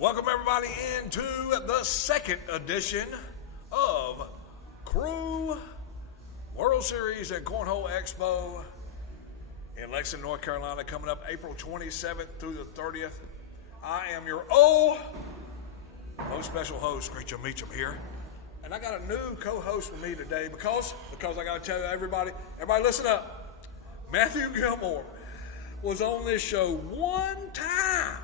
Welcome everybody into the second edition of Crew World Series and Cornhole Expo in Lexington, North Carolina, coming up April 27th through the 30th. I am your most special host, Screech'em Meach'em here. And I got a new co-host with me today because I got to tell you, everybody listen up. Matthew Gilmore was on this show one time.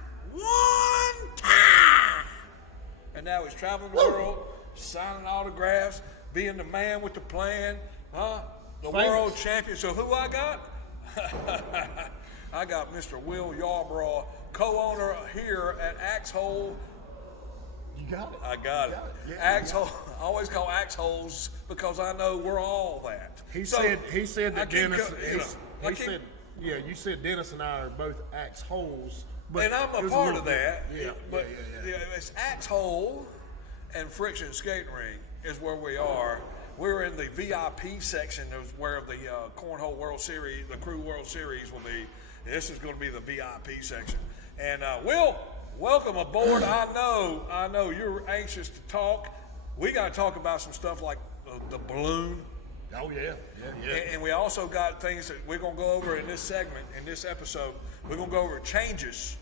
And now he's traveling the world, signing autographs, being the man with the plan, the world champion. So who I got? I got Mr. Will Yarbrough, co-owner here at Axehole. You got it. I got it. Yeah, Axehole. I always call Axeholes because I know we're all that. He said that Dennis. You said Dennis and I are both Axeholes. And I'm a part of that. Yeah. It's Axehole and Friction Skating Ring is where we are. We're in the VIP section of where the Cornhole World Series, the Crew World Series will be. This is going to be the VIP section. And Will, welcome aboard. I know you're anxious to talk. We got to talk about some stuff like the balloon. Oh, yeah. And we also got things that we're going to go over in this segment, in this episode. We're going to go over changes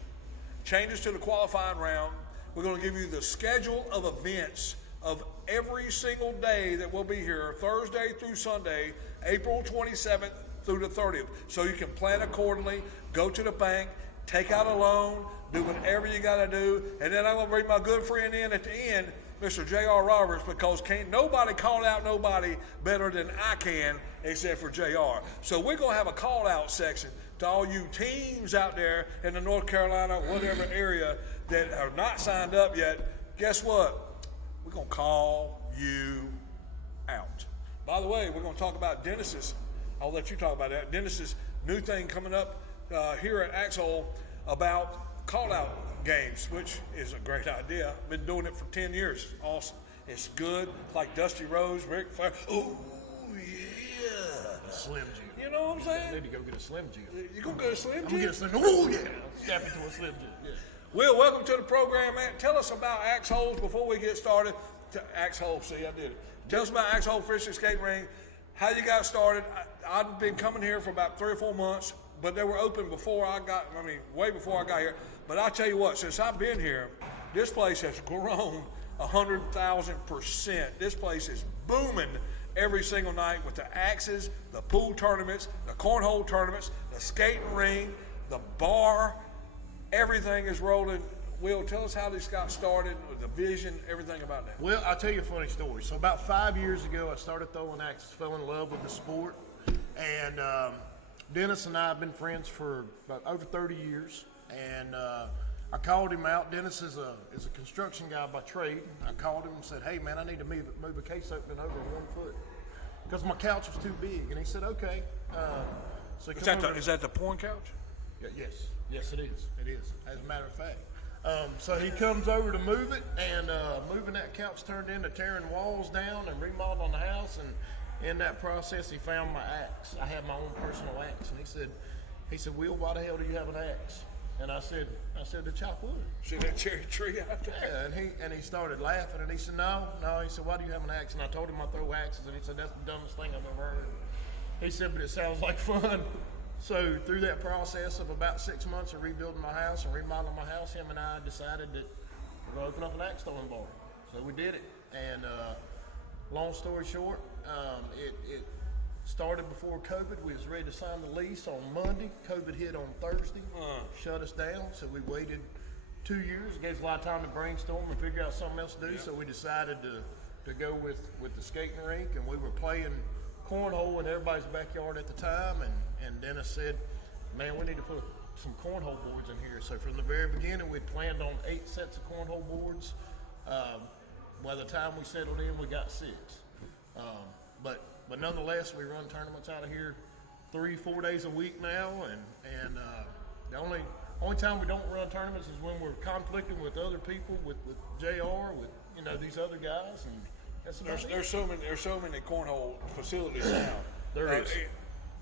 to the qualifying round. We're going to give you the schedule of events of every single day that we'll be here, Thursday through Sunday, April 27th through the 30th. So you can plan accordingly, go to the bank, take out a loan, do whatever you got to do. And then I'm going to bring my good friend in at the end, Mr. J.R. Roberts, because can't nobody call out nobody better than I can except for J.R. So we're going to have a call-out section to all you teams out there in the North Carolina, whatever area that are not signed up yet. Guess what? We're going to call you out. By the way, we're going to talk about Dennis's, I'll let you talk about that, Dennis's new thing coming up here at Axehole about call-out games, which is a great idea. Been doing it for 10 years. Awesome. It's good. Like Dusty Rose, Rick Flair. Oh, yeah. Slim Jim. You know what I'm saying? I need to go get a Slim Jim. You gonna get a Slim Jim? I'm gonna get a Slim Jim. Oh, yeah. Snap into a Slim Jim. Yeah. Will, welcome to the program, man. Tell us about Axeholes before we get started. Axehole, see, I did it. Tell us about Axehole Fishing Skating Ring, how you got started. I've been coming here for about 3 or 4 months, but they were open before way before I got here. But I tell you what, since I've been here, this place has grown 100,000%. This place is booming every single night with the axes, the pool tournaments, the cornhole tournaments, the skating ring, the bar. Everything is rolling. Will, tell us how this got started, the vision, everything about that. Well, I'll tell you a funny story. So about 5 years ago, I started throwing axes, fell in love with the sport. And Dennis and I have been friends for about over 30 years. And I called him out. Dennis is a construction guy by trade. I called him and said, hey, man, I need to move a case opening over 1 foot because my couch was too big. And he said, okay. So Is that the porn couch? Yes, it is. It is, as a matter of fact. So he comes over to move it, and moving that couch turned into tearing walls down and remodeling the house. And in that process, he found my axe. I have my own personal axe. And he said, Will, why the hell do you have an axe? And I said to chop wood. See that cherry tree out there? Yeah, and he started laughing, and he said, no. He said, why do you have an axe? And I told him I throw axes, and he said, that's the dumbest thing I've ever heard. He said, but it sounds like fun. So through that process of about 6 months of rebuilding my house and remodeling my house, him and I decided that we're going to open up an axe throwing bar. So we did it. And long story short, it started before COVID. We was ready to sign the lease on Monday. COVID hit on Thursday, shut us down. So we waited 2 years. It gave us a lot of time to brainstorm and figure out something else to do. So we decided to go with the skating rink, and we were playing cornhole in everybody's backyard at the time. And Dennis said, man, we need to put some cornhole boards in here. So from the very beginning, we planned on 8 sets of cornhole boards. By the time we settled in, we got 6. But nonetheless, we run tournaments out of here 3-4 days a week now, and the only time we don't run tournaments is when we're conflicting with other people, with JR, with these other guys, and that's about it. There's so many cornhole facilities now. There is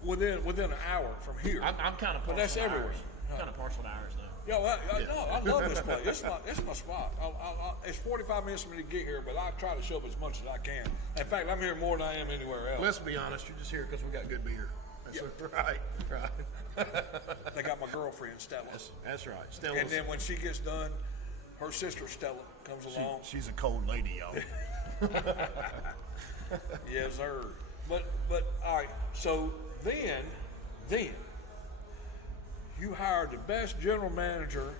within an hour from here. I'm kind of, but that's everywhere. Kind of partial to ours though. Yeah, well, no, I love this place. It's my spot. It's 45 minutes for me to get here, but I try to show up as much as I can. In fact, I'm here more than I am anywhere else. Let's be honest, you're just here because we got good beer. That's right. They got my girlfriend, Stella. That's right. Stella. And then when she gets done, her sister, Stella, comes along. She's a cold lady, y'all. Yes, sir. But all right. So then you hired the best general manager,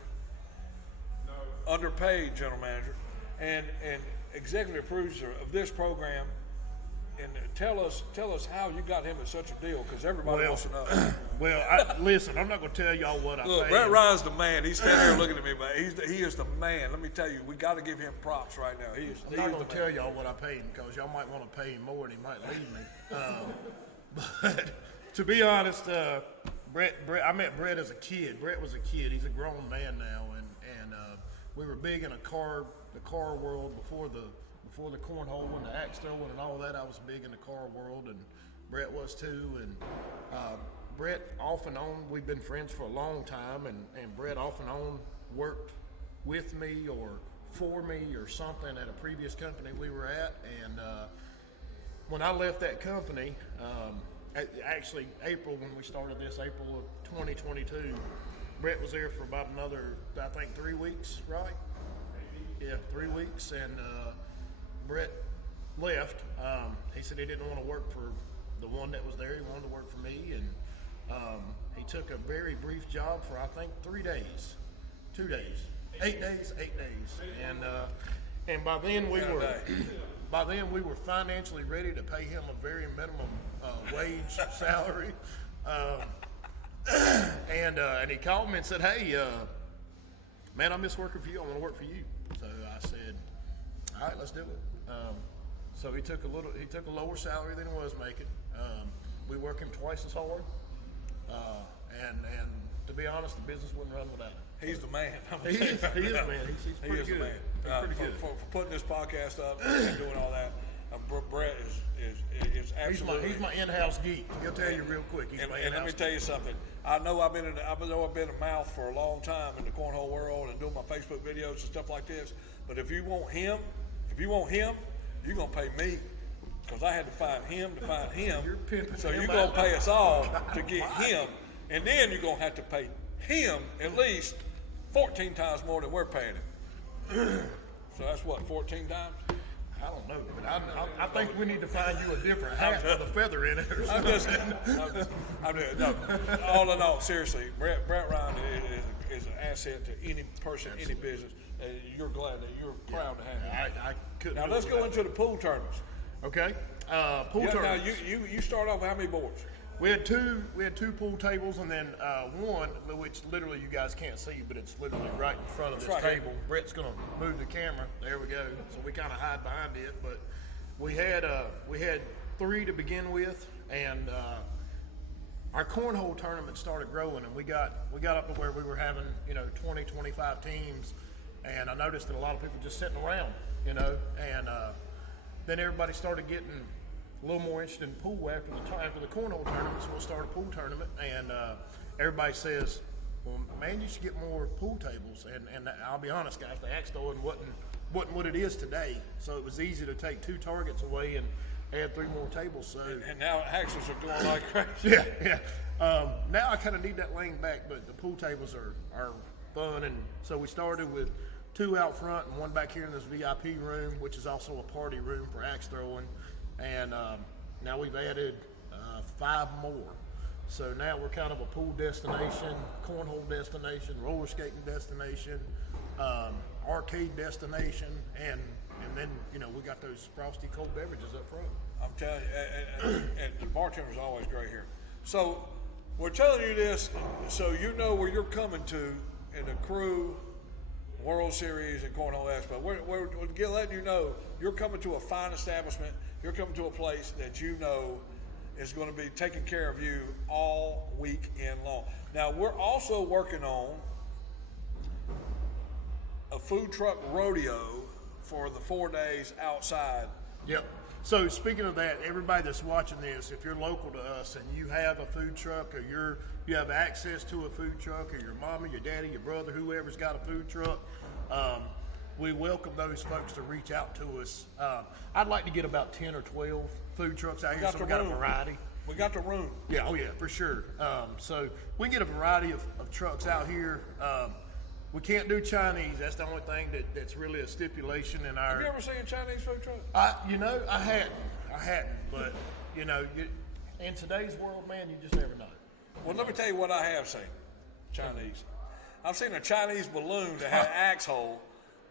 underpaid general manager, and executive producer of this program. And tell us how you got him at such a deal, because everybody wants to know. Well, listen, I'm not going to tell y'all what I Look, paid Brett him. Ryan's the man. He's standing here looking at me, but he is the man. Let me tell you, we got to give him props right now. I'm not going to tell y'all what I paid him because y'all might want to pay him more and he might leave me. But to be honest, Brett, I met Brett as a kid. Brett was a kid. He's a grown man now, and we were big in the car world before the cornhole and the axe throwing and all that. I was big in the car world, and Brett was too. And Brett off and on, we've been friends for a long time, and Brett off and on worked with me or for me or something at a previous company we were at. And when I left that company, actually April when we started this, April of 2022, Brett was there for about another, I think, 3 weeks, right? Yeah, 3 weeks, and Brett left. He said he didn't want to work for the one that was there. He wanted to work for me, and he took a very brief job for I think 3 days, 2 days, 8 days, and by then we were financially ready to pay him a very minimum wage salary. And he called me and said, "Hey, man, I miss working for you. I want to work for you." So I said, "All right, let's do it." So he took a lower salary than he was making. We work him twice as hard, and to be honest, the business wouldn't run without him. He's the man. He is, man. He's pretty He is good. the man. He's pretty good. For putting this podcast up and doing all that, Brett is absolutely. He's my in-house geek. He'll tell you real quick. He's my And let in-house me tell you something. I know I've been a mouth for a long time in the cornhole world and doing my Facebook videos and stuff like this. But if you want him, you're gonna pay me, because I had to find him to find him. You're pimping So him you're gonna out. pay us all to get him, and then you're gonna have to pay him at least 14 times more than we're paying him. So that's what, 14 times? I don't know, but I think we need to find you a different hat with a feather in it or I'm something. just, no. All in all, seriously, Brett Ryan is an asset to any person, any business. And you're glad that you're proud to have him. I couldn't. Now do let's it go without into the pool tournaments. it. Okay. Pool Yeah, now tournaments. you start off with how many boards? We had two pool tables, and then one which literally you guys can't see, but it's literally right in front of this right here. table. Brett's gonna move the camera. There we go. So we kind of hide behind it, but we had 3 to begin with, and our cornhole tournament started growing, and we got up to where we were having 20, 25 teams, and I noticed that a lot of people just sitting around, and then everybody started getting a little more interested in pool after the cornhole tournament. So we'll start a pool tournament, and everybody says, "Well, man, you should get more pool tables." And I'll be honest, guys, the axe throwing wasn't what it is today. So it was easy to take 2 targets away and add 3 more tables. So And now axles are going like crazy. yeah. Now I kind of need that lane back, but the pool tables are fun, and so we started with 2 out front and 1 back here in this VIP room, which is also a party room for axe throwing. And now we've added 5 more. So now we're kind of a pool destination, cornhole destination, roller skating destination, arcade destination, and then we got those frosty cold beverages up front. I'm telling you, and the bartender's always great here. So we're telling you this so you know where you're coming to in the Crew World Series and Cornhole Expo. We're letting you know you're coming to a fine establishment. You're coming to a place that you know is going to be taking care of you all weekend long. Now, we're also working on a food truck rodeo for the 4 days outside. Yep. So speaking of that, everybody that's watching this, if you're local to us and you have a food truck, or you have access to a food truck, or your mama, your daddy, your brother, whoever's got a food truck, we welcome those folks to reach out to us. I'd like to get about 10 or 12 food trucks out here, so we got a variety. We got the room. Yeah, oh yeah, for sure. So we can get a variety of trucks out here. We can't do Chinese. That's the only thing that's really a stipulation in our. Have you ever seen a Chinese food truck? I hadn't. But in today's world, man, you just never know. Well, let me tell you what I have seen. Chinese. I've seen a Chinese balloon that had Axehole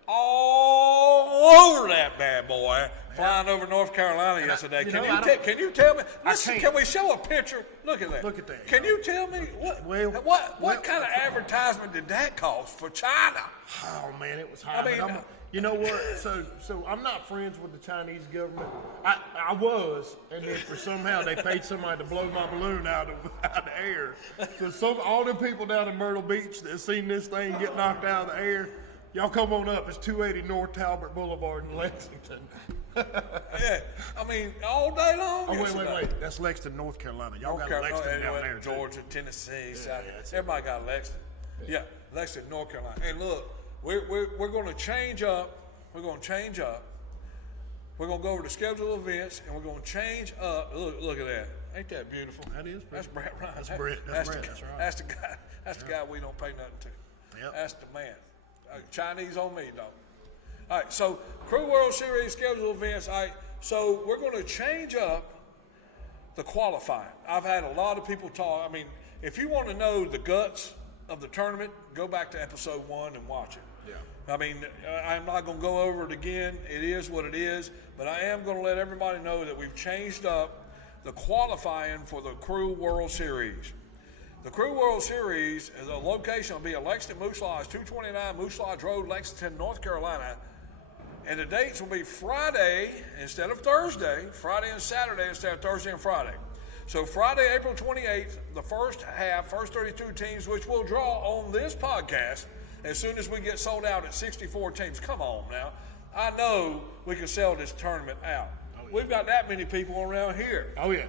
all over that bad boy flying over North Carolina yesterday. Can you tell me? Listen, can we show a picture? Look at that. Look at that. Can you tell me what kind of advertisement did that cost for China? Oh man, it was high. I mean, you know what? So I'm not friends with the Chinese government. I was, and then for somehow they paid somebody to blow my balloon out of the air. So all them people down in Myrtle Beach that seen this thing get knocked out of the air, y'all come on up. It's 280 North Talbot Boulevard in Lexington. Yeah, I mean, all day long. Oh, wait. That's Lexington, North Carolina. Y'all got Lexington down there, Georgia, Tennessee, South. Everybody got Lexington. Yeah, Lexington, North Carolina. And look, we're going to change up. We're going to change up. We're going to go over to scheduled events, and we're going to change up. Look at that. Ain't that beautiful? That is. That's Brett Ryan. That's Brett. That's right. That's the guy. That's the guy we don't pay nothing to. Yep. That's the man. Chinese on me, dog. All right, so Crew World Series scheduled events. All right, so we're going to change up the qualifying. I've had a lot of people talk. I mean, if you want to know the guts of the tournament, go back to episode 1 and watch it. Yeah. I mean, I'm not going to go over it again. It is what it is, but I am going to let everybody know that we've changed up the qualifying for the Crew World Series. The Crew World Series, the location will be at Lexington Moose Lodge, 229 Moose Lodge Road, Lexington, North Carolina. And the dates will be Friday instead of Thursday, Friday and Saturday instead of Thursday and Friday. So Friday, April 28th, the first 32 teams, which we'll draw on this podcast as soon as we get sold out at 64 teams. Come on now. I know we can sell this tournament out. Oh, yeah. We've got that many people around here. Oh, yeah.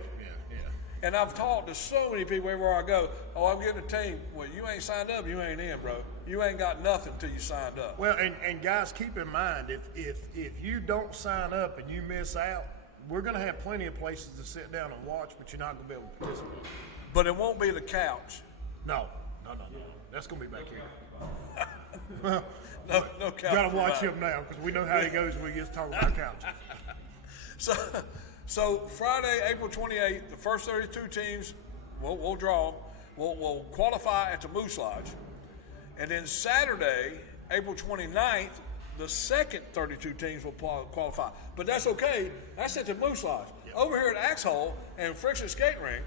And I've talked to so many people everywhere I go, I'm getting a team. Well, you ain't signed up, you ain't in, bro. You ain't got nothing till you signed up. Well, and guys, keep in mind, if you don't sign up and you miss out, we're going to have plenty of places to sit down and watch, but you're not going to be able to participate. But it won't be the couch. No. That's going to be back here. Well, no couch. You got to watch him now because we know how he goes when he gets talking about couches. So Friday, April 28th, the first 32 teams, we'll draw them. We'll qualify at the Moose Lodge. And then Saturday, April 29th, the second 32 teams will qualify. But that's okay. That's at the Moose Lodge. Yep. Over here at Axehole and Friction Skating Ring,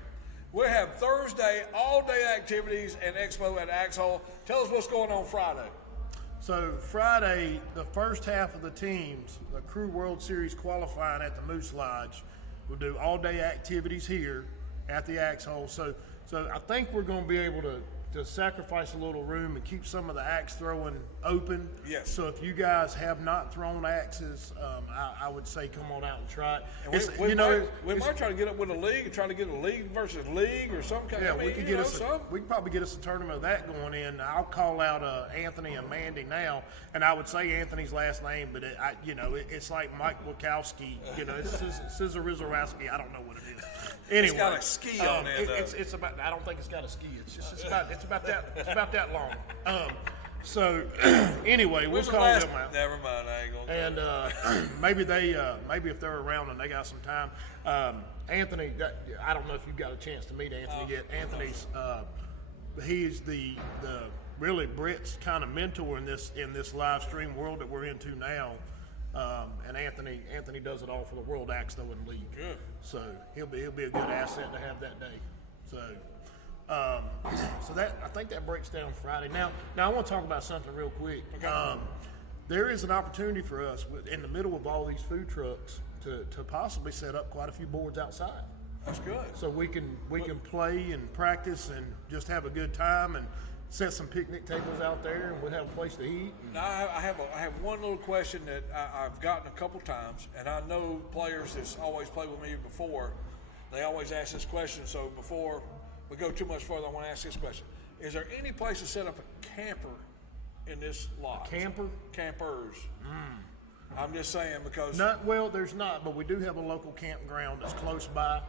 we have Thursday all-day activities and expo at Axehole. Tell us what's going on Friday. So Friday, the first half of the teams, the Crew World Series qualifying at the Moose Lodge, will do all-day activities here at the Axehole. So I think we're going to be able to sacrifice a little room and keep some of the axe throwing open. Yes. So if you guys have not thrown axes, I would say come on out and try it. And we might try to get up with a league and try to get a league versus league or some kind. Yeah, we can probably get us a tournament of that going in. I'll call out Anthony and Mandy now, and I would say Anthony's last name, but it's like Mike Wachowski. It's Scissorizorowski. I don't know what it is. Anyway, it's got a ski on it. It's about. I don't think it's got a ski. It's about that long. So anyway, we'll call them out. Never mind, I ain't gonna. And maybe if they're around and they got some time, Anthony. I don't know if you've got a chance to meet Anthony yet. Anthony's he's the really Brett's kind of mentor in this live stream world that we're into now. And Anthony does it all for the World Axe Throwing League. Good. So he'll be a good asset to have that day. So that I think that breaks down Friday. Now I want to talk about something real quick. Okay. There is an opportunity for us in the middle of all these food trucks to possibly set up quite a few boards outside. That's good. So we can play and practice and just have a good time. And set some picnic tables out there, and we'll have a place to eat. Now, I have one little question that I've gotten a couple times, and I know players that's always played with me before, they always ask this question, so before we go too much further, I want to ask this question. Is there any place to set up a camper in this lot? Camper? Campers. I'm just saying because... Well, there's not, but we do have a local campground that's close by.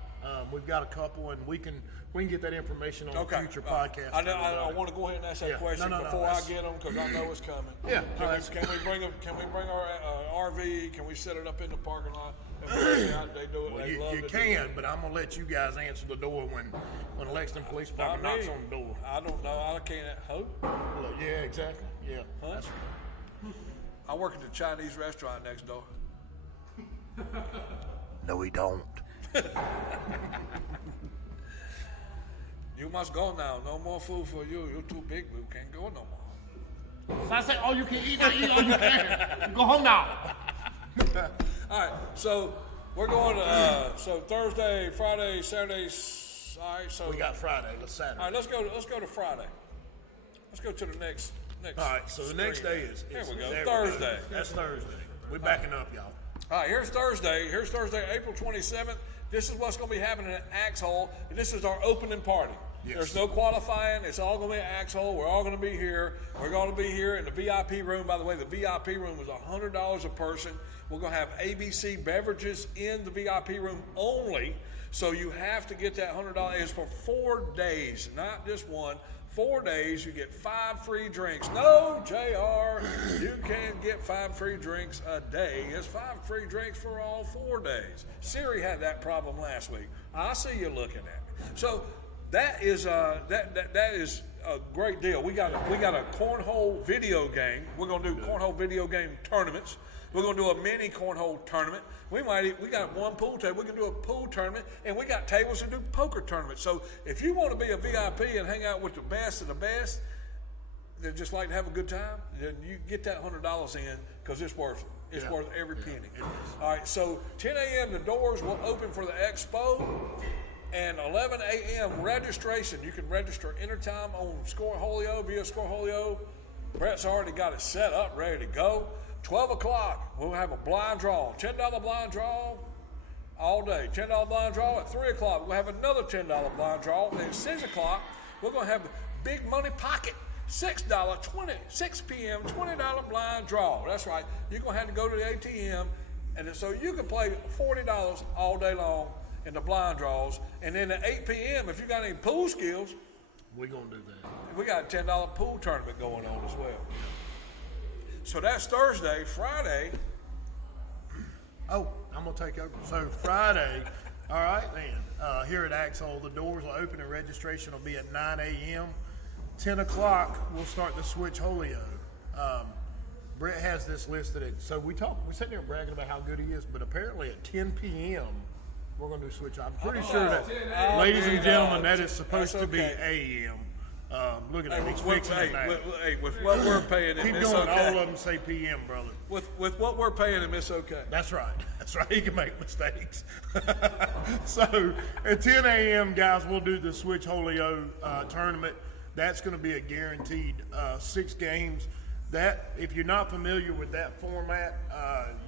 We've got a couple, and we can get that information on a future podcast. I want to go ahead and ask that question before I get them because I know it's coming. Yeah. Can we bring our RV? Can we set it up in the parking lot? They do it. Well, they love you to can, but I'm gonna let you guys answer the door when Lexington Police Department knocks on the door. I don't know. I can't hope. Look, yeah, exactly. Yeah. Huh? That's right. I work at the Chinese restaurant next door. No, we don't. You must go now. No more food for you. You're too big. We can't go no more. So I say, you can eat all you can. Go home now. All right. So we're going to so Thursday, Friday, Saturday. All right. So We got Friday. Let's Saturday. all right. Let's go to Friday. Let's go to the next. All right. So the next day is Here we go. there Thursday. That's Thursday. We're backing up, y'all. All right, here's Thursday. Here's Thursday, April 27th. This is what's going to be happening at Axehole. This is our opening party. Yes. There's no qualifying. It's all going to be at Axehole. We're all going to be here. We're going to be here in the VIP room. By the way, the VIP room is $100 a person. We're going to have ABC beverages in the VIP room only. So you have to get that $100. It's for 4 days, not just one. 4 days, you get 5 free drinks. No, JR, you can't get 5 free drinks a day. It's 5 free drinks for all 4 days. Siri had that problem last week. I see you looking at me. So that is that is a great deal. We got a cornhole video game. We're gonna do cornhole video game tournaments. We're gonna do a mini cornhole tournament. We got one pool table. We can do a pool tournament, and we got tables to do poker tournaments. So if you want to be a VIP and hang out with the best of the best, that just like to have a good time, then you get that $100 in because it's worth it. It's worth every penny. All right. So 10 a.m. the doors will open for the expo, and 11 a.m. registration. You can register anytime on Scoreholio via Scoreholio. Brett's already got it set up, ready to go. 12 o'clock, we'll have a blind draw, $10 blind draw all day. $10 blind draw at 3 o'clock. We'll have another $10 blind draw. And at 6 o'clock, we're going to have the big money pocket, $6 p.m., $20 blind draw. That's right. You're going to have to go to the ATM, and so you can play $40 all day long in the blind draws. And then at 8 p.m., if you got any pool skills, We're going to do that. we got a $10 pool tournament going on as well. So that's Thursday. Friday. Oh, I'm going to take over. So Friday, all right then, here at Axehole, the doors will open and registration will be at 9 a.m. 10 o'clock, we'll start the Switch Holio. Brett has this listed at, so we're sitting there bragging about how good he is, but apparently at 10 p.m., we're going to do Switch. I'm pretty sure that, ladies and gentlemen, that is supposed to be a.m. Look at that, he's fixing it now. With what we're paying him, Keep it's going, okay. all of them say p.m., brother. With what we're paying him, it's okay. That's right. He can make mistakes. So at 10 a.m., guys, we'll do the Switch Holio tournament. That's going to be a guaranteed 6 games. That, if you're not familiar with that format,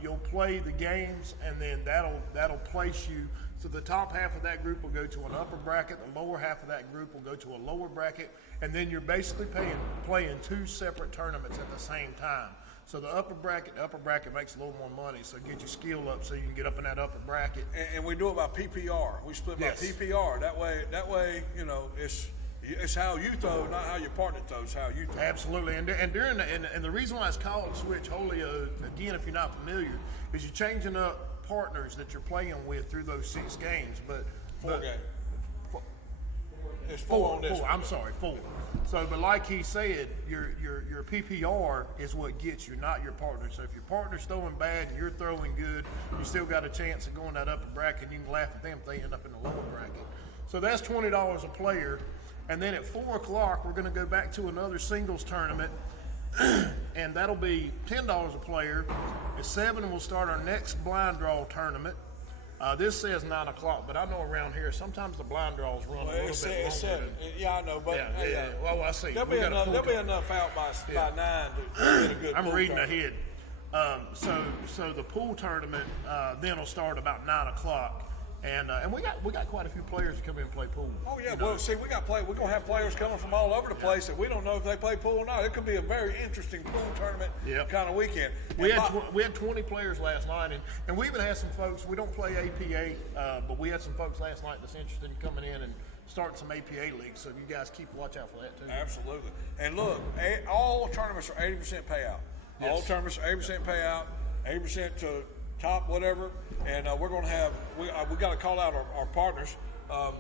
you'll play the games, and then that'll place you. So the top half of that group will go to an upper bracket. The lower half of that group will go to a lower bracket, and then you're basically playing 2 separate tournaments at the same time. So the upper bracket makes a little more money, so get your skill up so you can get up in that upper bracket. And we do it by PPR. We split by PPR. That way, you know, it's how you throw, not how your partner throws. How you throw. Absolutely, and during the reason why it's called Switch Holio, again, if you're not familiar, is you're changing up partners that you're playing with through those 6 games. But 4 games. It's 4 on this one. I'm sorry, 4. So, but like he said, your PPR is what gets you, not your partner. So if your partner's throwing bad and you're throwing good, you still got a chance of going that upper bracket. And you can laugh at them if they end up in the lower bracket. So that's $20 a player. And then at 4 o'clock, we're going to go back to another singles tournament, and that'll be $10 a player. At 7, we'll start our next blind draw tournament. This says 9 o'clock, but I know around here sometimes the blind draws run a little bit longer. Seven. Yeah, I know, but Yeah. Well, I see. There'll be enough out by 9 to get a good. I'm pool reading tournament. ahead. So the pool tournament then will start about 9 o'clock, and we got quite a few players to come in and play pool. Oh yeah, well see, we're gonna have players coming from all over the place that we don't know if they play pool or not. It could be a very interesting pool tournament kind of weekend. We had 20 players last night, and we even had some folks. We don't play APA, but we had some folks last night that's interested in coming in and starting some APA leagues. So you guys keep watch out for that too. Absolutely. And look, all tournaments are 80% payout. Yes. All tournaments are 80% payout, 80% to top whatever. And we're going to have we got to call out our partners. Of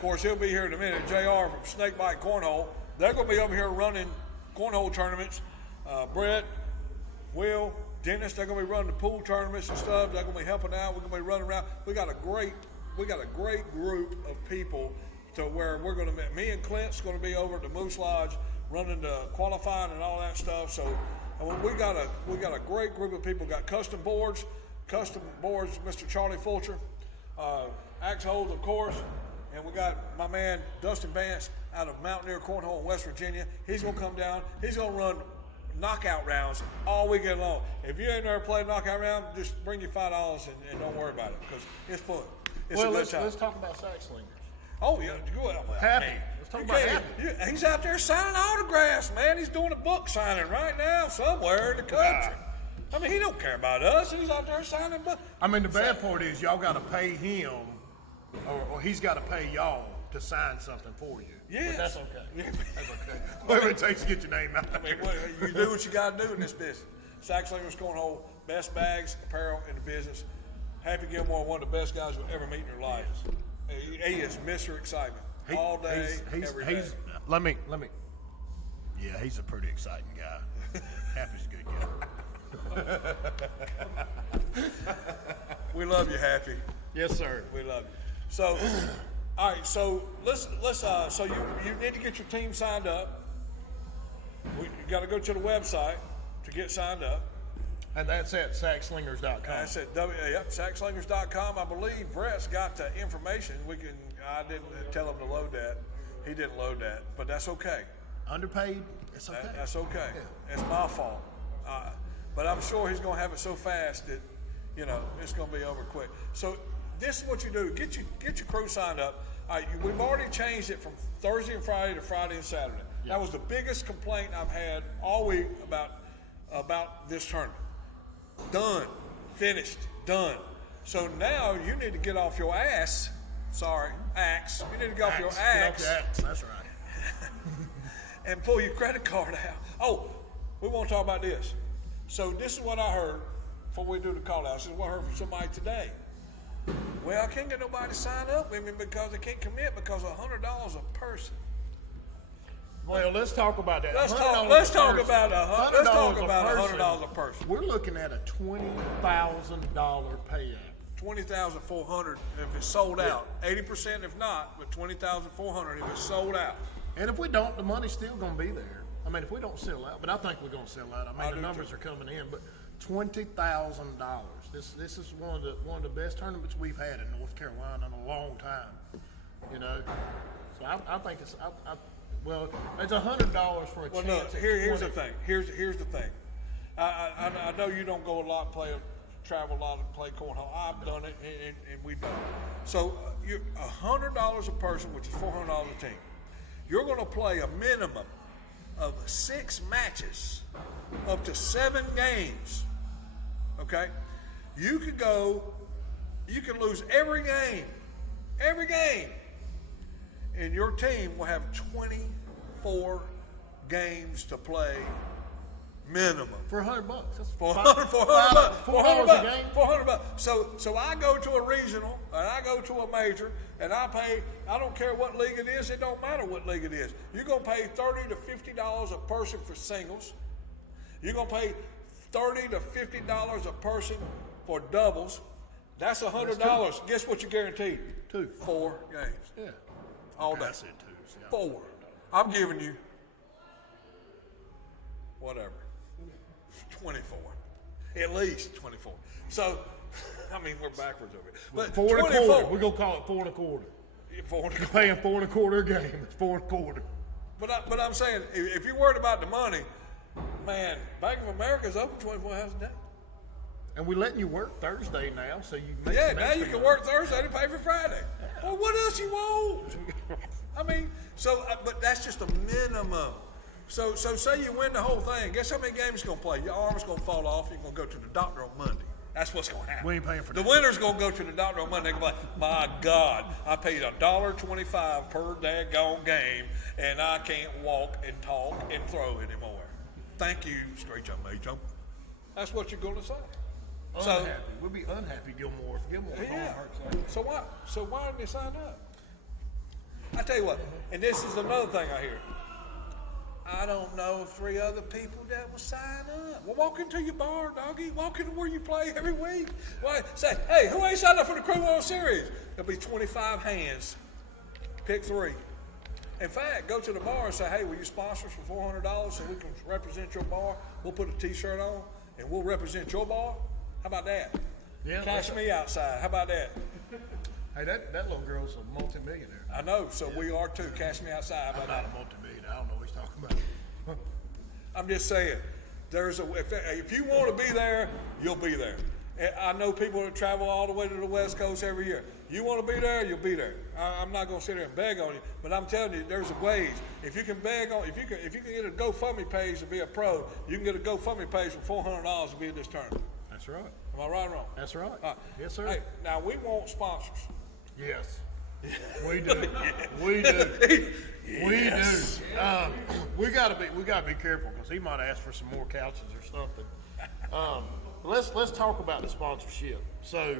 course, he'll be here in a minute. JR from Snakebite Cornhole. They're going to be over here running cornhole tournaments. Brett, Will, Dennis, they're going to be running the pool tournaments and stuff. They're going to be helping out. We're going to be running around. We got a great group of people to where we're going to meet. Me and Clint's going to be over at the Moose Lodge running the qualifying and all that stuff. So we got a great group of people. Got custom boards, Mr. Charlie Fulcher, Axehole, of course, and we got my man Dustin Vance out of Mountaineer Cornhole in West Virginia. He's going to come down. He's going to run knockout rounds all weekend long. If you ain't never played a knockout round, just bring your $5 and don't worry about it because it's fun. It's a good time. Let's talk about sack slingers. Oh yeah, go ahead. Happy. Let's talk about Happy. He's out there signing autographs, man. He's doing a book signing right now somewhere in the country. I mean, he don't care about us. He's out there signing books. I mean, the bad part is y'all got to pay him, or he's got to pay y'all to sign something for you. Yes. But that's okay. That's okay. Whatever it takes to get your name out there. You do what you got to do in this business. Sack Slingers Cornhole, best bags, apparel in the business. Happy Gilmore, one of the best guys you'll ever meet in your life. He is Mr. Excitement all day, every day. Let me. Yeah, he's a pretty exciting guy. Happy's a good guy. We love you, Happy. Yes, sir. We love you. So, all right. So let's. So you need to get your team signed up. You got to go to the website to get signed up. And that's at sackslingers.com. That's at sackslingers.com. I believe Brett's got the information. I didn't tell him to load that. He didn't load that, but that's okay. Underpaid, it's okay. That's okay. Yeah. It's my fault. But I'm sure he's going to have it so fast that, it's going to be over quick. So this is what you do. Get your crew signed up. We've already changed it from Thursday and Friday to Friday and Saturday. Yeah. That was the biggest complaint I've had all week about this tournament. Done. Finished. Done. So now you need to get off your ass. Sorry, axe. You need to get off your axe. Get off your axe. That's right. And pull your credit card out. Oh, we want to talk about this. So this is what I heard before we do the call out. This is what I heard from somebody today. Well, I can't get nobody to sign up with me because they can't commit because of $100 a person. Well, let's talk about that. Let's talk about $100 a person. We're looking at a $20,000 payout. $20,400 if it's sold out. 80% if not, but $20,400 if it's sold out. And if we don't, the money's still going to be there. I mean, if we don't sell out, but I think we're going to sell out. I mean, the numbers are coming in, but $20,000. This is one of the best tournaments we've had in North Carolina in a long time. So I think it's well, it's $100 for a chance. Well, no. Here's the thing. Here's the thing. I know you don't go a lot and travel a lot and play cornhole. I've done it, and we've done it. So you're $100 a person, which is $400 a team. You're going to play a minimum of 6 matches, up to 7 games. Okay, you can lose every game, and your team will have 24 games to play minimum. For $100. That's $400 a game. $400. So I go to a regional and I go to a major and I pay. I don't care what league it is. It don't matter what league it is. You're gonna pay $30 to $50 a person for singles. You're gonna pay $30 to $50 a person for doubles. That's $100. Guess what you guaranteed? 2. 4 games. Yeah. All day. I said 2. So 4. I'm giving you whatever. 24. At least 24. So I mean, we're backwards over here. But 4 and a 24. quarter. We're gonna call it 4 and a quarter. 4 and a You're quarter. paying 4 and a quarter a game. It's 4 and a quarter. But I'm saying, if you're worried about the money, man, Bank of America's open 24 hours a day. And we're letting you work Thursday now, so you make Yeah, some now extra you can money. work Thursday to pay for Friday. Well, what else you want? I mean, but that's just a minimum. So say you win the whole thing. Guess how many games you're gonna play? Your arm's gonna fall off. You're gonna go to the doctor on Monday. That's what's gonna happen. We ain't paying for the that. winner's gonna go to the doctor on Monday. They're gonna be like, my God, I paid $1.25 per daggone game, and I can't walk and talk and throw anymore. Thank you, straight jump, mate, jump. That's what you're gonna say. Unhappy. We'll be unhappy, Gilmore, if Gilmore Yeah. hurts like So why didn't they sign up? I tell you what, and this is another thing I hear. I don't know 3 other people that will sign up. Well, walk into your bar, doggy. Walk into where you play every week. Why? Say, hey, who ain't signed up for the Crew World Series? There'll be 25 hands. Pick 3. In fact, go to the bar and say, hey, will you sponsor us for $400 so we can represent your bar? We'll put a T-shirt on and we'll represent your bar. How about that? Yeah, Cash me outside. How about that? Hey, that little girl's a multimillionaire. I know, so we are too. Cash me outside. How I'm about not that? a multimillionaire. I don't know what he's talking about. I'm just saying, if you want to be there, you'll be there. And I know people that travel all the way to the West Coast every year. You want to be there, you'll be there. I'm not going to sit there and beg on you, but I'm telling you, there's ways. If you can beg on, if you can get a GoFundMe page to be a pro, you can get a GoFundMe page for $400 to be in this tournament. That's right. Am I right or wrong? That's right. All right. Yes, sir. Hey, now we want sponsors. Yes. We do. We do. Yes. We do. We gotta be careful because he might ask for some more couches or something. Let's talk about the sponsorship. So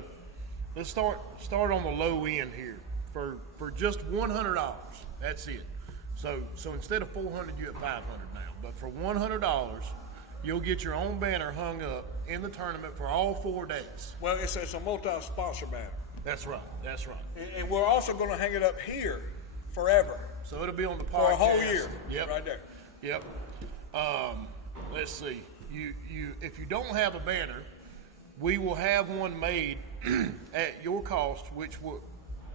let's start on the low end here for just $100. That's it. So instead of $400, you at $500 now. But for $100, you'll get your own banner hung up in the tournament for all 4 days. Well, it's a multi-sponsor banner. That's right. That's right. And we're also going to hang it up here forever. So it'll be on the podcast For a whole year. Yep. Right there. Yep. Let's see. You if you don't have a banner, we will have one made at your cost, which will.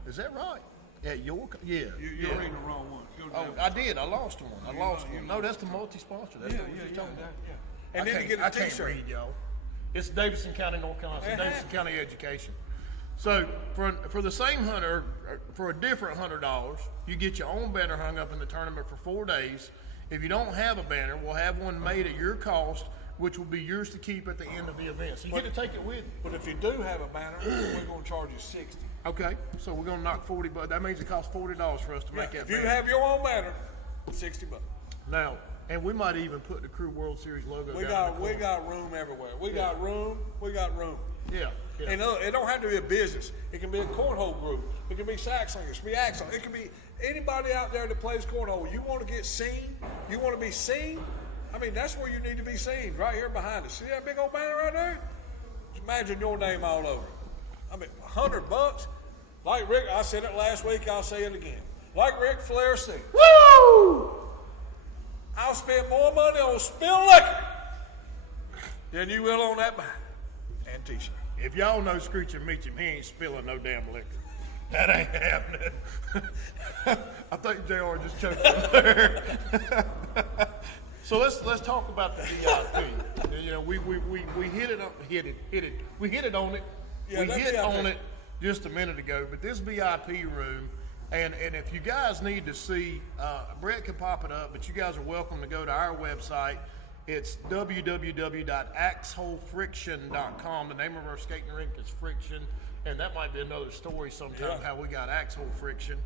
Is that right? At your yeah. You're reading the wrong one. Go Oh, down. I did. I lost one. I lost one. No, that's the multi-sponsor. That's what we're just talking about. And then you get a I can't T-shirt. read, y'all. It's Davidson County, North Carolina. It's Davidson County Education. So for the same $100, for a different $100, you get your own banner hung up in the tournament for 4 days. If you don't have a banner, we'll have one made at your cost, which will be yours to keep at the end of the event. So you get to take it with you. But if you do have a banner, we're going to charge you $60. Okay, so we're gonna knock $40, but that means it costs $40 for us to make that If you banner. have your own banner, $60. Now, and we might even put the Crew World Series logo We down in the corner. got room everywhere. We got room. Yeah. And it don't have to be a business. It can be a cornhole group. It can be sax slingers. It can be Axehole. It can be anybody out there that plays cornhole. You want to get seen? You want to be seen? I mean, that's where you need to be seen, right here behind us. See that big old banner right there? Just imagine your name all over it. I mean, $100. Like Rick, I said it last week. I'll say it again. Like Ric Flair said, Woo! I'll spend more money on spilled liquor than you will on that banner and T-shirt. If y'all know Screech and Meacham, he ain't spilling no damn liquor. That ain't happening. I think JR just choked up there. So let's talk about the VIP. You know, we hit it up, we hit it on it. Yeah, We that hit VIP. on it just a minute ago, but this VIP room, and if you guys need to see, Brett can pop it up, but you guys are welcome to go to our website. It's www.axeholefriction.com. The name of our skating rink is Friction, and that might be another story sometime how we got Axehole Friction.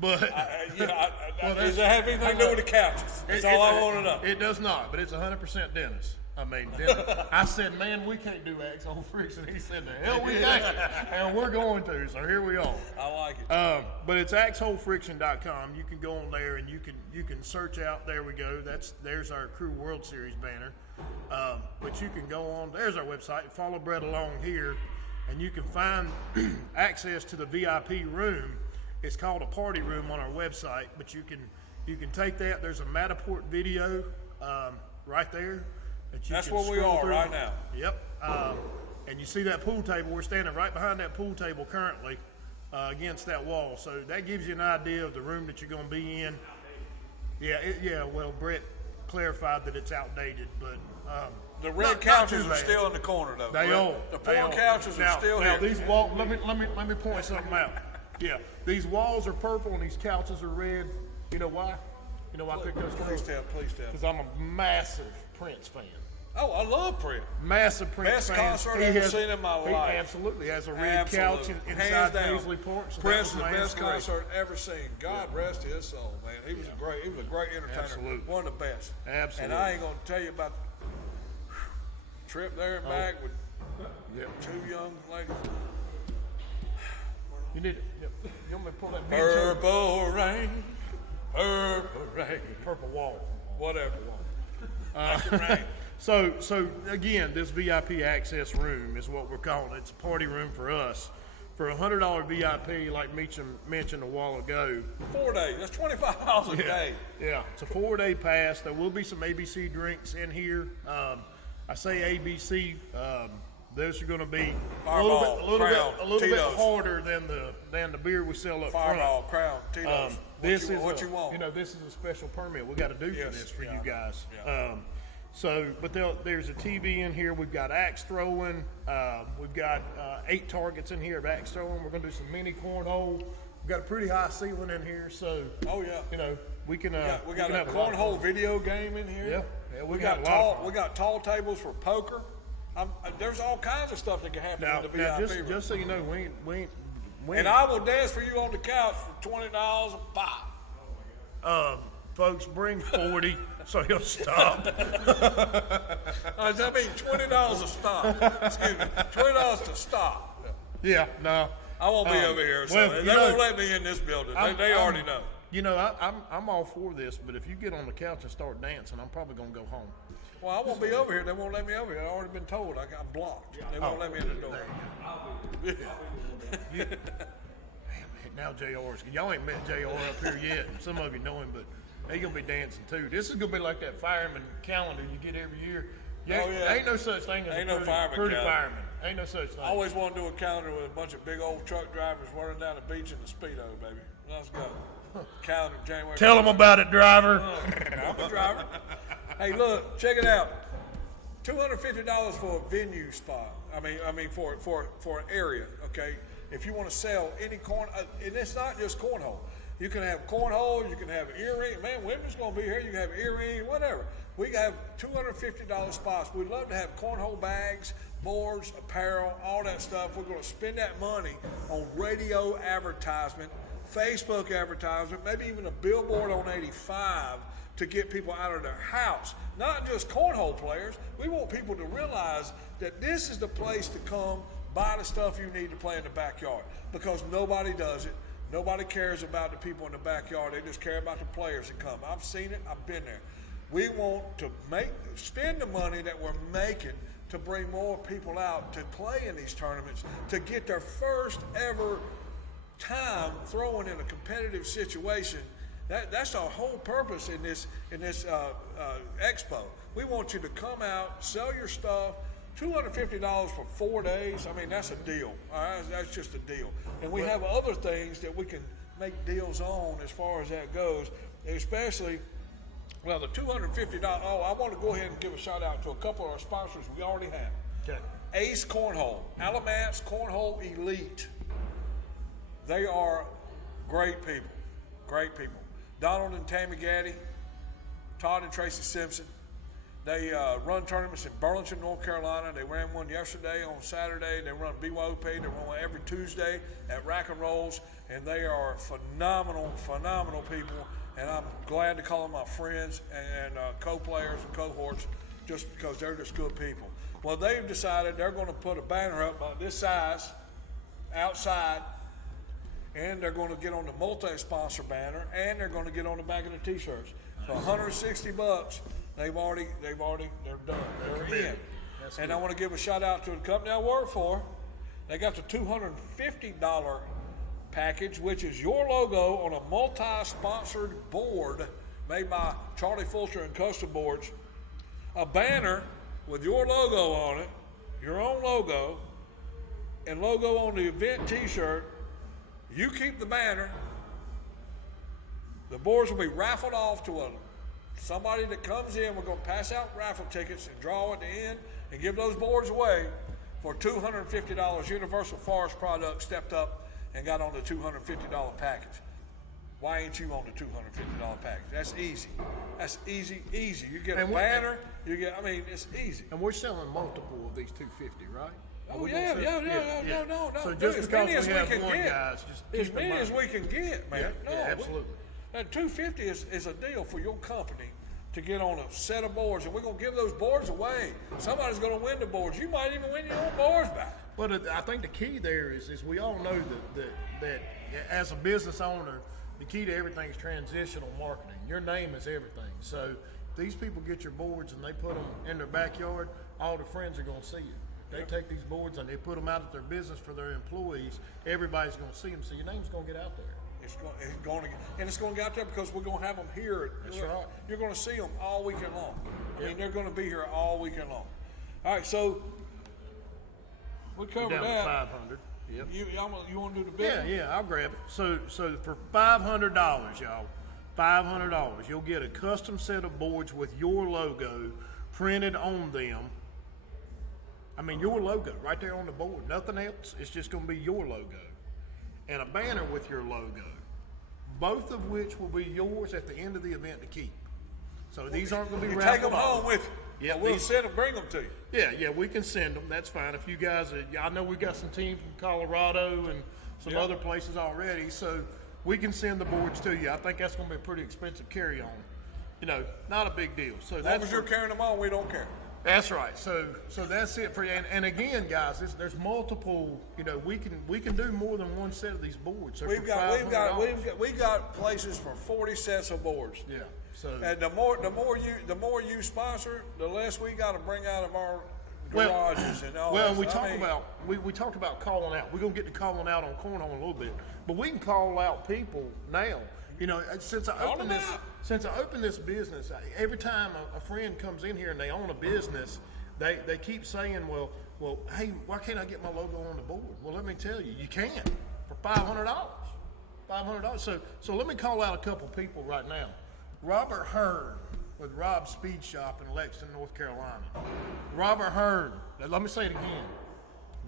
But Does it have anything to do with the couches? That's all I want to know. It does not, but it's 100% Dennis. I mean, Dennis. I said, man, we can't do Axehole Friction. He said, the hell we can't, and we're going to. So here we are. I like it. But it's axeholefriction.com. You can go on there and you can search out. There we go. There's our Crew World Series banner. But you can go on. There's our website. Follow Brett along here, and you can find access to the VIP room. It's called a party room on our website. But you can take that. There's a Matterport video right there. That's where we are right now. Yep. And you see that pool table, we're standing right behind that pool table currently against that wall. So that gives you an idea of the room that you're going to be in. Yeah, well, Brett clarified that it's outdated, but the red couches are still in the corner, though. They are. The four couches are still now here. These walls. Let me point something out. Yeah, these walls are purple and these couches are red. You know why? You know why I picked those colors? Please tell. Because I'm a massive Prince fan. Oh, I love Prince. Massive Prince fan. Best concert I've ever seen in my life. He absolutely has a red couch inside Paisley Park. So Prince is the best concert ever seen. God rest his soul, man. He was a great entertainer. Absolutely. One of the best. Absolutely. And I ain't gonna tell you about the trip there and back with two young ladies. You need it. You want me to pull that Purple rain. Purple wall. Whatever. So again, this VIP access room is what we're calling it. It's a party room for us. For $100 VIP, like Meacham mentioned a while ago. 4 days. That's $25 a day. Yeah, it's a 4-day pass. There will be some ABC drinks in here. I say ABC. Those are going to be a little bit harder than the beer we sell up Fireball, front. Crown, Tito's. This is what you want. You know, this is a special permit we got to do for this for you guys. Yeah. But there's a TV in here. We've got axe throwing. We've got 8 targets in here of axe throwing. We're going to do some mini cornhole. We've got a pretty high ceiling in here, so you know we can. We got a cornhole video game in here. Yeah. We got tall tables for poker. There's all kinds of stuff that can happen in the VIP room. Just so you know, we ain't. And I will dance for you on the couch for $20 a pop. Folks, bring 40 so he'll stop. I mean, $20 a stop. Excuse me, $20 to stop. Yeah, no. I won't be over here, so they won't let me in this building. They already know. You know, I'm all for this, but if you get on the couch and start dancing, I'm probably gonna go home. Well, I won't be over here. They won't let me over here. I've already been told I got blocked. They won't let me in the door. Now JR's. Y'all ain't met JR up here yet. Some of you know him, but he's gonna be dancing too. This is gonna be like that fireman calendar you get every year. There ain't no such thing as a pretty fireman. Ain't no such thing. I always want to do a calendar with a bunch of big old truck drivers running down the beach in the Speedo, baby. Let's go. Calendar January. Tell them about it, driver. I'm a driver. Hey, look, check it out. $250 for a venue spot. I mean for an area. Okay, if you want to sell any corn, and it's not just cornhole. You can have cornhole. You can have earring. Man, women's gonna be here. You can have earring, whatever. We have $250 spots. We'd love to have cornhole bags, boards, apparel, all that stuff. We're gonna spend that money on radio advertisement, Facebook advertisement, maybe even a billboard on 85 to get people out of their house. Not just cornhole players. We want people to realize that this is the place to come buy the stuff you need to play in the backyard, because nobody does it. Nobody cares about the people in the backyard. They just care about the players that come. I've seen it. I've been there. We want to spend the money that we're making to bring more people out to play in these tournaments, to get their first ever time throwing in a competitive situation. That's our whole purpose in this expo. We want you to come out, sell your stuff. $250 for 4 days. I mean, that's a deal. All right? That's just a deal. And we have other things that we can make deals on as far as that goes, especially. Well, the $250. I want to go ahead and give a shout out to a couple of our sponsors we already have. Okay. Ace Cornhole, Alamance Cornhole Elite. They are great people. Great people. Donald and Tammy Gaddy, Todd and Tracy Simpson. They run tournaments in Burlington, North Carolina. They ran one yesterday on Saturday. They run BYOP. They run one every Tuesday at Rack and Rolls. And they are phenomenal people. And I'm glad to call them my friends and co-players and cohorts, just because they're just good people. Well, they've decided they're going to put a banner up about this size outside, and they're going to get on the multi-sponsor banner, and they're going to get on the back of the T-shirts. For $160, they're done. They're in. And I want to give a shout out to the company I work for. They got the $250 package, which is your logo on a multi-sponsored board made by Charlie Fulcher and Custom Boards. A banner with your logo on it, your own logo and logo on the event t-shirt. You keep the banner. The boards will be raffled off to somebody that comes in. We're going to pass out raffle tickets and draw at the end and give those boards away for $250. Universal Forest Products stepped up and got on the $250 package. Why ain't you on the $250 package? That's easy. That's easy. You get a banner. It's easy. And we're selling multiple of these 250, right? Oh yeah. No. So just as because many as we we have can one, get, guys, just as keep in many as mind. we can get, man. Yeah, absolutely. That 250 is a deal for your company to get on a set of boards, and we're gonna give those boards away. Somebody's gonna win the boards. You might even win your own boards back. But I think the key there is we all know that as a business owner, the key to everything is transitional marketing. Your name is everything. So if these people get your boards and they put them in their backyard, all their friends are gonna see it. They take these boards and they put them out at their business for their employees. Everybody's going to see them, so your name's going to get out there. It's going to get out there because we're going to have them here. That's right. You're going to see them all weekend long. I mean, they're going to be here all weekend long. All right, so we covered down that. To 500. Yep. You want to do the big? Yeah, I'll grab it. So for $500, y'all, $500, you'll get a custom set of boards with your logo printed on them. I mean, your logo right there on the board. Nothing else. It's just going to be your logo. And a banner with your logo. Both of which will be yours at the end of the event to keep. So these aren't going to be raffled off. Take them home with you. Yeah, we'll send them, bring them to you. Yeah, we can send them. That's fine. If you guys, I know we got some teams from Colorado and some other places already, so we can send the boards to you. I think that's going to be a pretty expensive carry-on. Not a big deal. So as long as you're carrying them on, we don't care. That's right. So that's it for you. And again, guys, there's multiple. We can do more than one set of these boards. So we've got places for 40 sets of boards. Yeah. So and the more you sponsor, the less we got to bring out of our garages and all. Well, we talked about calling out. We're gonna get to calling out on Cornhole in a little bit, but we can call out people now. Since I opened this business, every time a friend comes in here and they own a business, they keep saying, well, hey, why can't I get my logo on the board? Well, let me tell you, you can for $500. $500. So let me call out a couple people right now. Robert Hearn with Rob's Speed Shop in Lexington, North Carolina. Robert Hearn. Let me say it again.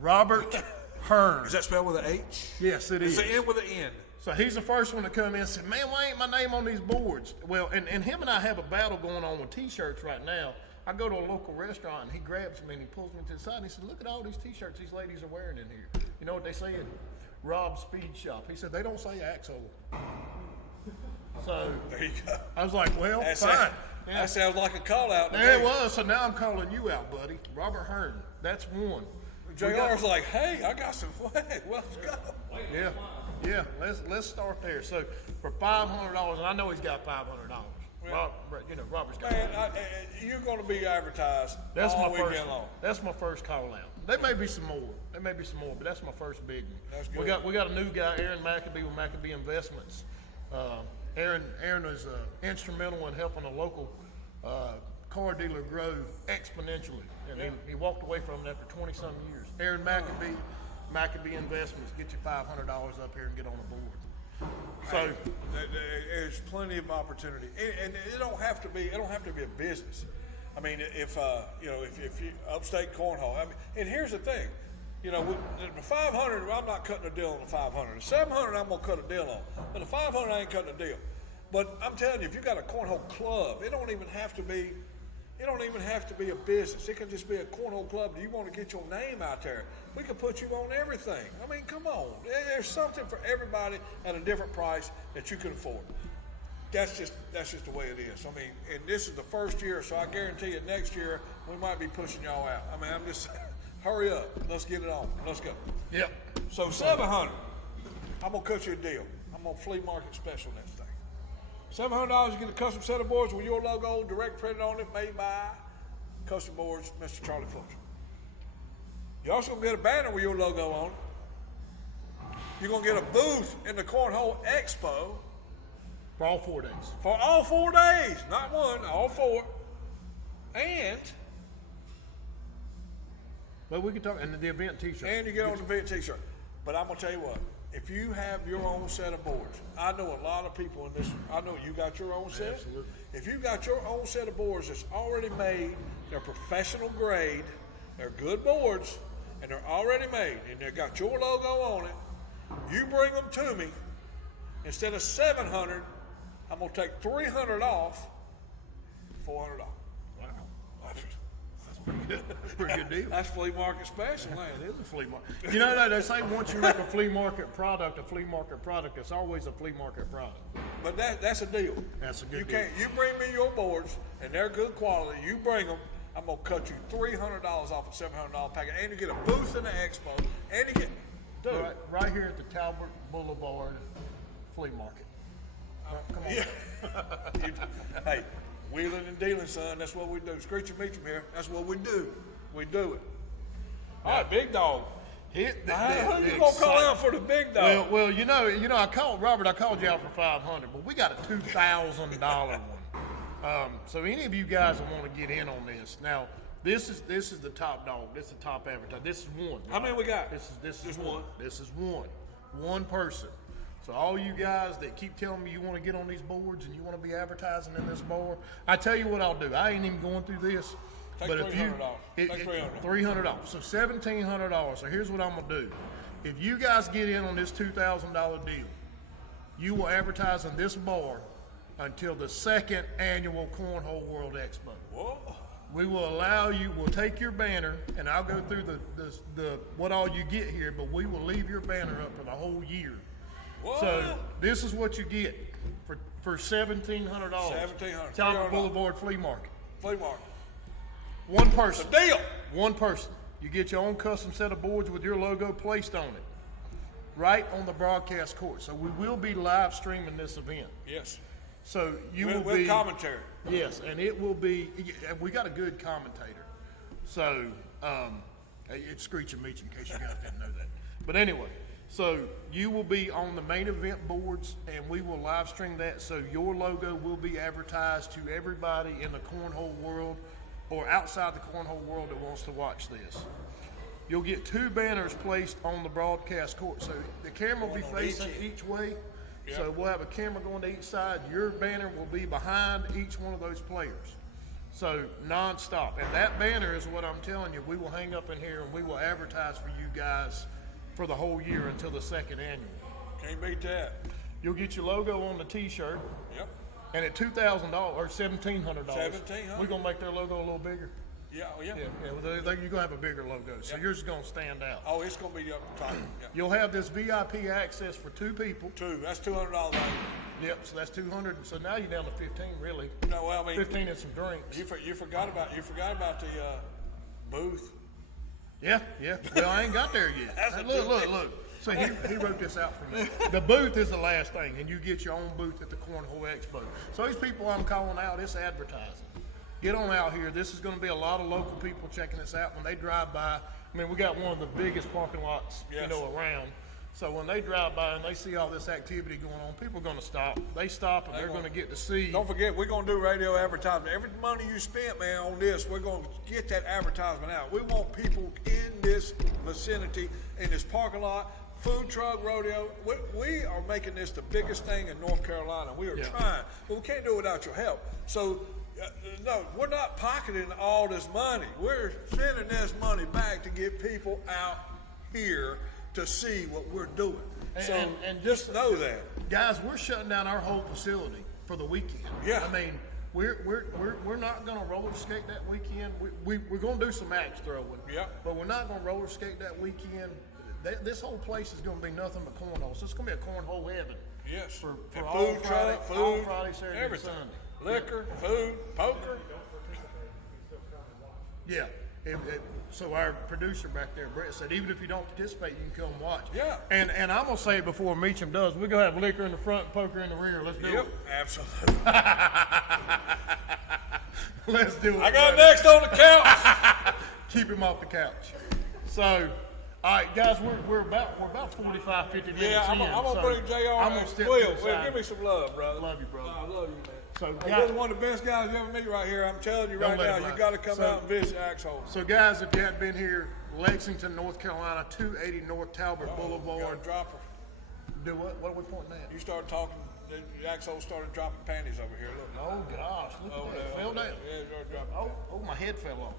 Robert Hearn. Is that spelled with an H? Yes, it is. It's an N with an N. So he's the first one to come in and say, man, why ain't my name on these boards? Well, and him and I have a battle going on with T-shirts right now. I go to a local restaurant and he grabs me and he pulls me to the side and he said, look at all these T-shirts these ladies are wearing in here. You know what they said? Rob's Speed Shop. He said, they don't say Axehole. So there you go. I was like, well, fine. That sounds like a call out. There it was. So now I'm calling you out, buddy. Robert Hearn. That's one. JR's like, hey, I got some flag. Let's go. Yeah. Let's start there. So for $500, and I know he's got $500. Yeah. Robert's got. Man, you're going to be advertised all weekend long. That's my first call out. There may be some more. But that's my first big one. That's good. We got a new guy, Aaron Maccabee with Maccabee Investments. Aaron is instrumental in helping a local car dealer grow exponentially, and he walked away from it after 20-some years. Aaron Maccabee Investments, get you $500 up here and get on the board. So there's plenty of opportunity, and it don't have to be a business. I mean, if you upstate cornhole, and here's the thing, the 500, I'm not cutting a deal on the 500. The 700, I'm gonna cut a deal on, but the 500, I ain't cutting a deal. But I'm telling you, if you got a cornhole club, it don't even have to be a business. It can just be a cornhole club. Do you want to get your name out there? We can put you on everything. I mean, come on. There's something for everybody at a different price that you can afford. That's just the way it is. I mean, and this is the first year, so I guarantee you next year we might be pushing y'all out. I mean, I'm just hurry up. Let's get it on. Let's go. Yep. So 700. I'm gonna cut you a deal. I'm gonna flea market special next thing. $700, you get a custom set of boards with your logo, direct printed on it, made by Custom Boards, Mr. Charlie Fulcher. You're also gonna get a banner with your logo on it. You're gonna get a booth in the Cornhole Expo. For all 4 days. For all 4 days, not one, all 4. And But we can talk, and the event T-shirt. And you get on the event T-shirt. But I'm gonna tell you what. If you have your own set of boards, I know a lot of people in this. I know you got your own set. Absolutely. If you got your own set of boards that's already made, they're professional grade, they're good boards, and they're already made, and they've got your logo on it. You bring them to me. Instead of $700, I'm gonna take $300 off. $400. Wow. That's pretty good. Pretty good deal. That's flea market special, man. It is a flea market. You know, they say once you make a flea market product, it's always a flea market product. But that's a deal. That's a good you deal. can't. You bring me your boards, and they're good quality. You bring them. I'm gonna cut you $300 off a $700 packet, and you get a booth in the expo, and you get Right here at the Talbot Boulevard Flea Market. Come on. Yeah. Hey, wheeling and dealing, son. That's what we do. Screech and Meacham here. That's what we do. We do it. All right, big dog. Who you gonna call out for the big dog? Well, you know, I called Robert. I called you out for $500, but we got a $2,000 one. So any of you guys that want to get in on this, now this is the top dog. This is the top advertiser. This is one. How many we got? This is Just one. This is one person. So all you guys that keep telling me you want to get on these boards and you want to be advertising in this bar, I tell you what I'll do. I ain't even going through this. Take but $300 off. Take $300. $300. So $1,700. So here's what I'm gonna do. If you guys get in on this $2,000 deal, you will advertise in this bar until the second annual Cornhole World Expo. Whoa. We will allow you. We'll take your banner, and I'll go through the what all you get here. But we will leave your banner up for the whole year. What? So this is what you get for $1,700. $1,700. Talbot Boulevard Flea Market. Flea market. One person. It's a deal. One person. You get your own custom set of boards with your logo placed on it, right on the broadcast court. So we will be live streaming this event. Yes. So you will With be commentary. Yes, and it will be. We got a good commentator. So it's Screech and Meach in case you guys didn't know that. But anyway, so you will be on the main event boards, and we will live stream that. So your logo will be advertised to everybody in the cornhole world or outside the cornhole world that wants to watch this. You'll get 2 banners placed on the broadcast court. So the camera will be facing each way. Yep. So we'll have a camera going to each side. Your banner will be behind each one of those players. So nonstop. And that banner is what I'm telling you. We will hang up in here and we will advertise for you guys for the whole year until the second annual. Can't beat that. You'll get your logo on the T-shirt. Yep. And at $2,000 or $1,700, $1,700. we're gonna make their logo a little bigger. Yeah, yeah. You're gonna have a bigger logo, so yours is gonna stand out. Oh, it's gonna be up top. Yeah. You'll have this VIP access for 2 people. 2. That's $200. Yep, so that's 200. So now you're down to 15, really. No, well, I mean, 15 and some drinks. You forgot about the booth. Yeah. Well, I ain't got there yet. That's a look. So he wrote this out for me. The booth is the last thing, and you get your own booth at the Cornhole Expo. So these people I'm calling out, it's advertising. Get on out here. This is going to be a lot of local people checking this out when they drive by. I mean, we got one of the biggest parking lots, around. So when they drive by and they see all this activity going on, people are going to stop. They stop and they're going to get to see. Don't forget, we're going to do radio advertisement. Every money you spent, man, on this, we're going to get that advertisement out. We want people in this vicinity, in this parking lot, food truck rodeo. We are making this the biggest thing in North Carolina. We are trying, but we can't do it without your help. So, no, we're not pocketing all this money. We're sending this money back to get people out here to see what we're doing. And just know that, guys, we're shutting down our whole facility for the weekend. Yeah, I mean, we're not going to roller skate that weekend. We're going to do some axe throwing. Yeah, but we're not going to roller skate that weekend. This whole place is going to be nothing but cornhole. So it's going to be a cornhole heaven. Yes, for all food Friday, truck, food, all Friday, Saturday, everything. and Sunday. Liquor, food, poker. Yeah. So our producer back there, Brett, said even if you don't participate, you can come watch. Yeah. And I'm gonna say it before Meacham does, we're gonna have liquor in the front and poker in the rear. Let's do it. Absolutely. Let's do it. I got next on the couch. Keep him off the couch. So, all right, guys, we're about 45, 50 minutes in. I'm gonna bring JR. I'm gonna step Will, to the side. give me some love, brother. Love you, brother. I love you, man. So, You're one of the best guys you ever meet right here. I'm telling you right now, you got to come out and visit Axehole. So, guys, if you hadn't been here, Lexington, North Carolina, 280 North Talbot Got Boulevard. a dropper. Do what? What are we pointing at? You started talking. The Axehole started dropping panties over here. Look. Oh gosh, look Over at there, that. Fell over there. down. Yeah, it started dropping. Oh, my head fell off.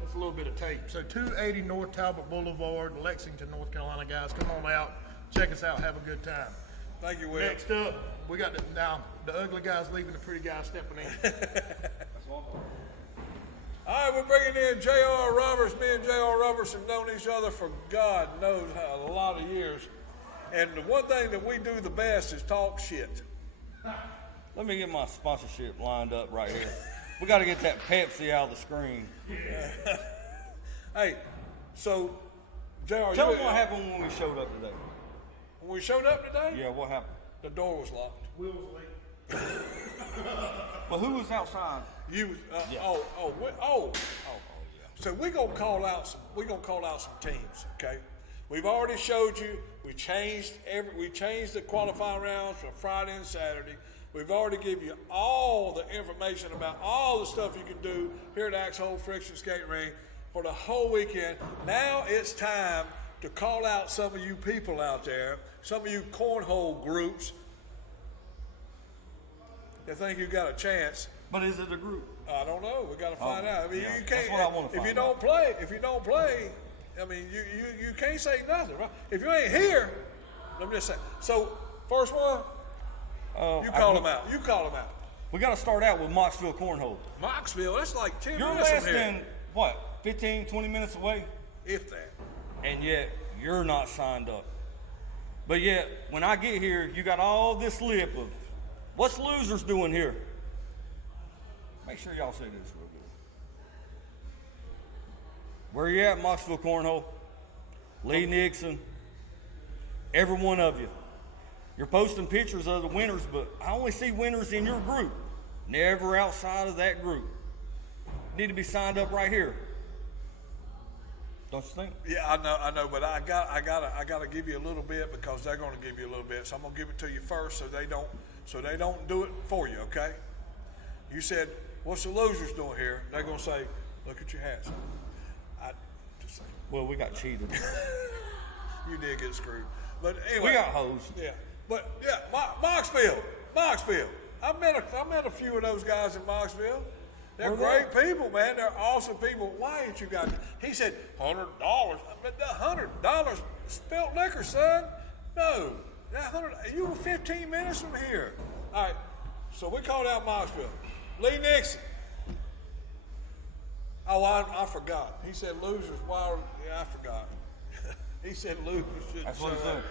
That's a little bit of tape. So 280 North Talbot Boulevard, Lexington, North Carolina, guys. Come on out. Check us out. Have a good time. Thank you, Will. Next up, we got the ugly guy's leaving, the pretty guy stepping in. All right, we're bringing in J.R. Roberts. Me and J.R. Roberts have known each other for God knows how, a lot of years. And the one thing that we do the best is talk shit. Let me get my sponsorship lined up right here. We got to get that Pepsi out of the screen. Hey, so, J.R., Tell them what happened when we showed up today. when we showed up today, Yeah, what happened? the door was locked. But who was outside? You, Yeah. oh. So we're gonna call out some teams, okay? We've already showed you. We changed the qualifying rounds for Friday and Saturday. We've already given you all the information about all the stuff you can do here at Axehole Friction Skate Ring for the whole weekend. Now it's time to call out some of you people out there, some of you cornhole groups that think you got a chance. But is it a group? I don't know. We got to find out. I mean, yeah, you that's can't. what I wanna If you find don't out. play, I mean, you can't say nothing, right? If you ain't here, let me just say. So first one, you call them out. You call them out. We got to start out with Moxville Cornhole. Moxville, that's like 10 You're minutes less from here, than, what, 15, 20 minutes away? if that. And yet, you're not signed up. But yet, when I get here, you got all this lip of, what's losers doing here? Make sure y'all say this real good. Where you at, Moxville Cornhole? Lee Nixon, every one of you. You're posting pictures of the winners, but I only see winners in your group, never outside of that group. You need to be signed up right here. Don't you think? Yeah, I know, but I gotta give you a little bit because they're gonna give you a little bit. So I'm gonna give it to you first, so they don't do it for you, okay? You said, "What's the losers doing here?" They're gonna say, "Look at your hats." I just say, Well, we got cheated. you did get screwed, but anyway, We got hosed. Yeah, but yeah, Moxville. I met a few of those guys in Moxville. They're Were great people, man. They're awesome people. Why ain't you got? He said $100. But the $100 spelt liquor, son. No, that 100. You were 15 minutes from here. All right, so we called out Moxville. Lee Nixon. Oh, I forgot. He said losers. Why? Yeah, I forgot. He said losers. That's what he said.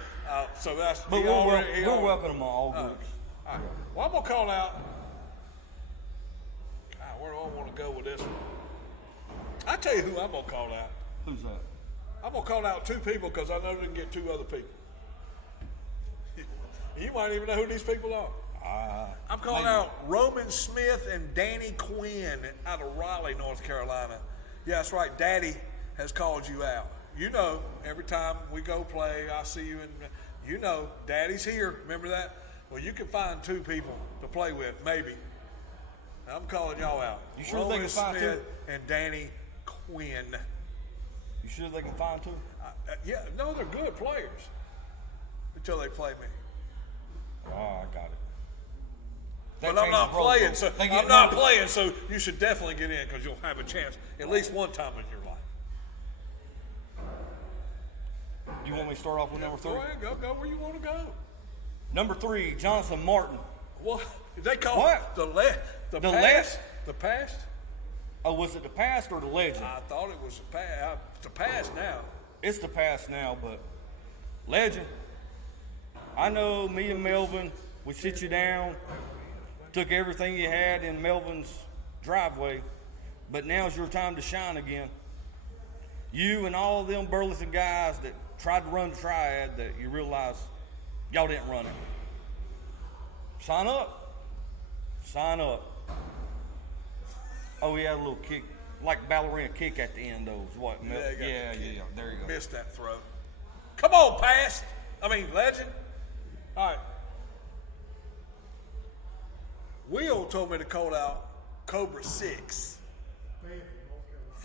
So that's. But he we're already- he already- welcome all groups. all right. Well, I'm gonna call out. God, where do I want to go with this one? I tell you who I'm gonna call out. Who's that? I'm gonna call out two people because I know they can get two other people. You might even know who these people are. I'm calling maybe. out Roman Smith and Danny Quinn out of Raleigh, North Carolina. Yeah, that's right. Daddy has called you out. You know, every time we go play, I see you, and you know, Daddy's here. Remember that? Well, you can find two people to play with, maybe. I'm calling y'all out. You sure Roman they can find Smith two? and Danny Quinn. You sure they can find two? Yeah, no, they're good players until they play me. Oh, I got it. That But I'm changes not the roll playing, call. so They get I'm not numbers. playing. So you should definitely get in because you'll have a chance at least one time in your life. You want me to start off with number three? Go ahead, go where you want to go. Number 3, Jonathan Martin. Well, they call What? it the The past. left? The past. Oh, was it the past or the legend? I thought it was the past. The past now. It's the past now, but legend. I know me and Melvin, we sit you down, took everything you had in Melvin's driveway, but now's your time to shine again. You and all them Burleson guys that tried to run the triad that you realize y'all didn't run it. Sign up. Sign up. Oh, he had a little kick, like ballerina kick at the end, though. Is what? Yeah, you got the yeah, kick. there you go. Missed that throw. Come on, past. Legend. All right. Will told me to call out Cobra 6.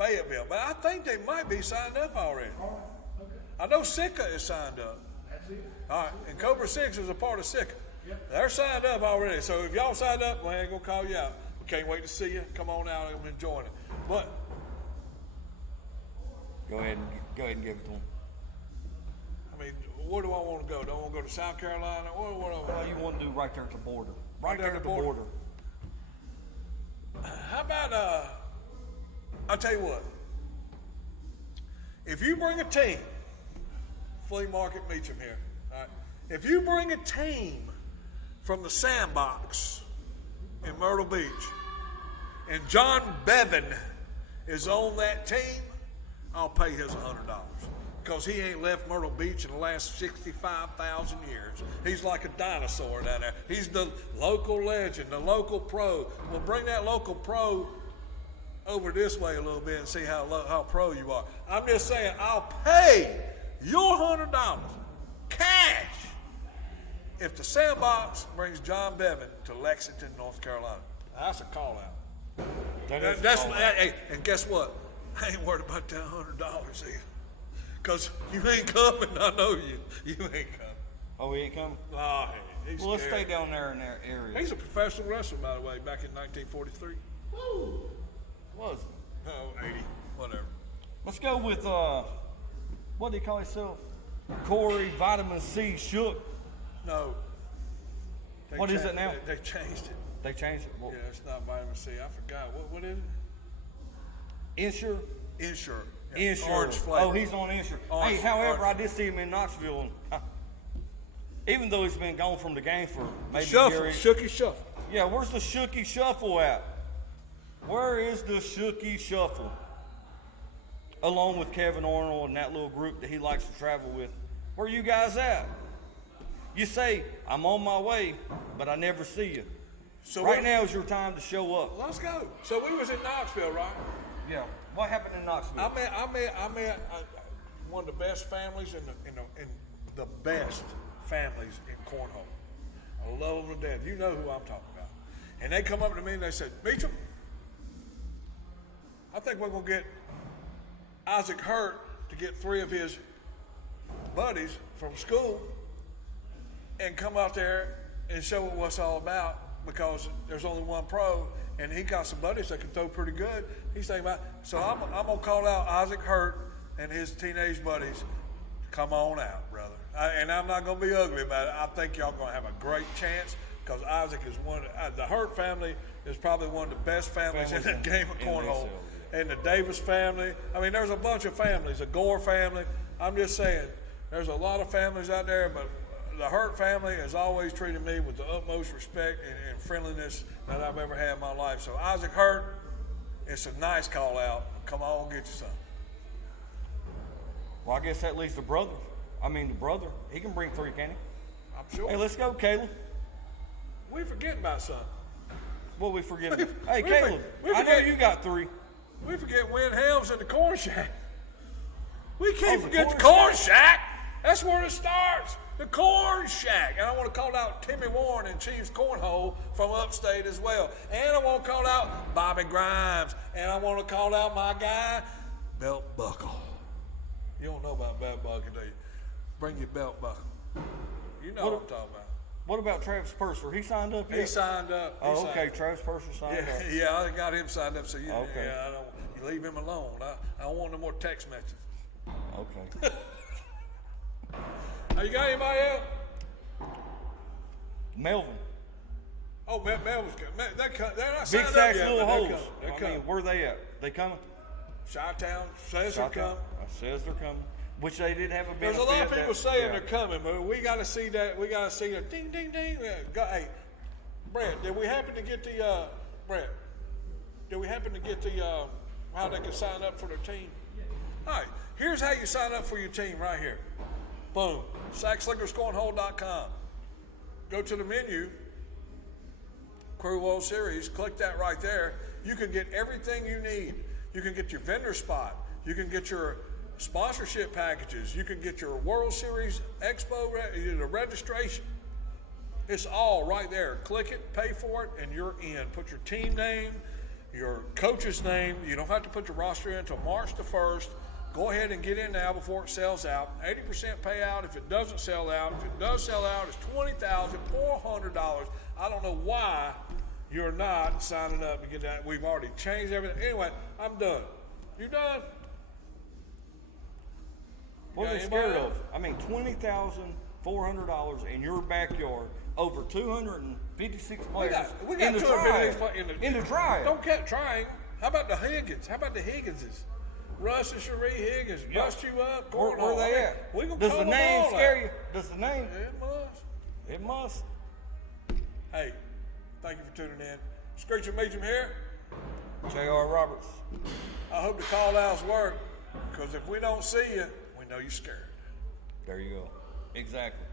Fayetteville, but I think they might be signed up already. I know Sika is signed up. That's it. All right, and Cobra 6 is a part of Sika. They're signed up already. So if y'all signed up, well, I ain't gonna call you out. We can't wait to see you. Come on out and join it. But Go ahead and give it to them. I mean, where do I want to go? Do I want to go to South Carolina? What Well, you want to do right there at the border. Right there at the border. How about I'll tell you what. If you bring a team, Flea Market meets them here. All right. If you bring a team from the Sandbox in Myrtle Beach, and John Bevan is on that team, I'll pay his $100 because he ain't left Myrtle Beach in the last 65,000 years. He's like a dinosaur down there. He's the local legend, the local pro. We'll bring that local pro over this way a little bit and see how pro you are. I'm just saying, I'll pay your $100 cash if the Sandbox brings John Bevan to Lexington, North Carolina. That's a call out. Hey, and guess what? I ain't worried about that $100 either. Because you ain't coming, I know you. You ain't coming. Oh, he ain't coming? Oh, he's Well, let's scared. stay down there in that area. He's a professional wrestler, by the way, back in 1943. Was it? Oh, 80, whatever. Let's go with, what do he call himself? Corey Vitamin C Shook. No. What is it now? They changed it. They changed it. Well, Yeah, it's not vitamin C. I forgot. What is it? Insure? Insure. Yeah. Insure. Orange flavor. Oh, he's on Insure. Orange- Hey, however, orange. I did see him in Knoxville, and even though he's been gone from the game for maybe a Shuffle. year. Shooky shuffle. Yeah, where's the Shooky Shuffle at? Where is the Shooky Shuffle? Along with Kevin Arnold and that little group that he likes to travel with. Where you guys at? You say, I'm on my way, but I never see you. So Right now is your time to show up. Let's go. So we was in Knoxville, right? Yeah. What happened in Knoxville? I met one of the best families in the best families in Cornhole. I love them to death. You know who I'm talking about. And they come up to me and they said, Beecham, I think we're gonna get Isaac Hurt to get 3 of his buddies from school and come out there and show what it's all about, because there's only one pro and he got some buddies that can throw pretty good. He's thinking about, so I'm gonna call out Isaac Hurt and his teenage buddies. Come on out, brother. And I'm not gonna be ugly about it. I think y'all gonna have a great chance, because Isaac is the Hurt family is probably one of the best families in the game of cornhole. And the Davis family. I mean, there's a bunch of families, the Gore family. I'm just saying, there's a lot of families out there, but the Hurt family has always treated me with the utmost respect and friendliness that I've ever had in my life. So Isaac Hurt, it's a nice call out. Come on, get you some. Well, I guess that leaves the brother. The brother. He can bring 3, can he? I'm sure. Hey, let's go, Caleb. We forgetting about something. What we forgetting? Hey, we Caleb, we I know forget- you got 3. We forget Win Helms and the Corn Shack. We can't the forget the Corn Corn Shack. That's where it starts. The Corn Shack. And I want to call out Timmy Warren and Chiefs Cornhole from upstate as well. And I want to call out Bobby Grimes. And I want to call out my guy, Belt Buckle. You don't know about Belt Buckle, do you? Bring your belt buckle. You know what I'm talking about. What about Travis Purser? He signed up yet? He signed up. He Oh, signed okay. up. Travis Purser signed up. Yeah, I got him signed up. So you, Okay. yeah, you leave him alone. I don't want no more text messages. Okay. You got anybody else? Melvin. Oh, Melvin's coming. They're not Big signed up Sacks, yet, Little but Holes. they're coming. Where they at? They coming? Chi-Town says they're Shotgun. coming. Says they're coming. Which they did have a There's benefit. a lot of people that- saying yeah. they're coming, but we got to see that. We got to see the ding, ding, ding. Hey, Brett, did we happen to get the how they can sign up for their team? All right, here's how you sign up for your team right here. Boom, SackSlickersCornhole.com. Go to the menu, Crew World Series, click that right there. You can get everything you need. You can get your vendor spot. You can get your sponsorship packages. You can get your World Series Expo, the registration. It's all right there. Click it, pay for it, and you're in. Put your team name, your coach's name. You don't have to put your roster in until March the 1st. Go ahead and get in now before it sells out. 80% payout if it doesn't sell out. If it does sell out, it's $20,400. I don't know why you're not signing up to get that. We've already changed everything. Anyway, I'm done. You done? What are they scared of? I mean, $20,400 in your backyard, over 256 players We got in the 256 trial. in the trial. Don't keep trying. How about the Higgins? How about the Higginses? Russ and Cherie Higgins bust you up. Where they at? We gonna Does call the them name all scare out. you? Does the name? It must. It must. Hey, thank you for tuning in. Screeching Meacham here. J.R. Roberts. I hope the call outs work, because if we don't see you, we know you're scared. There you go. Exactly.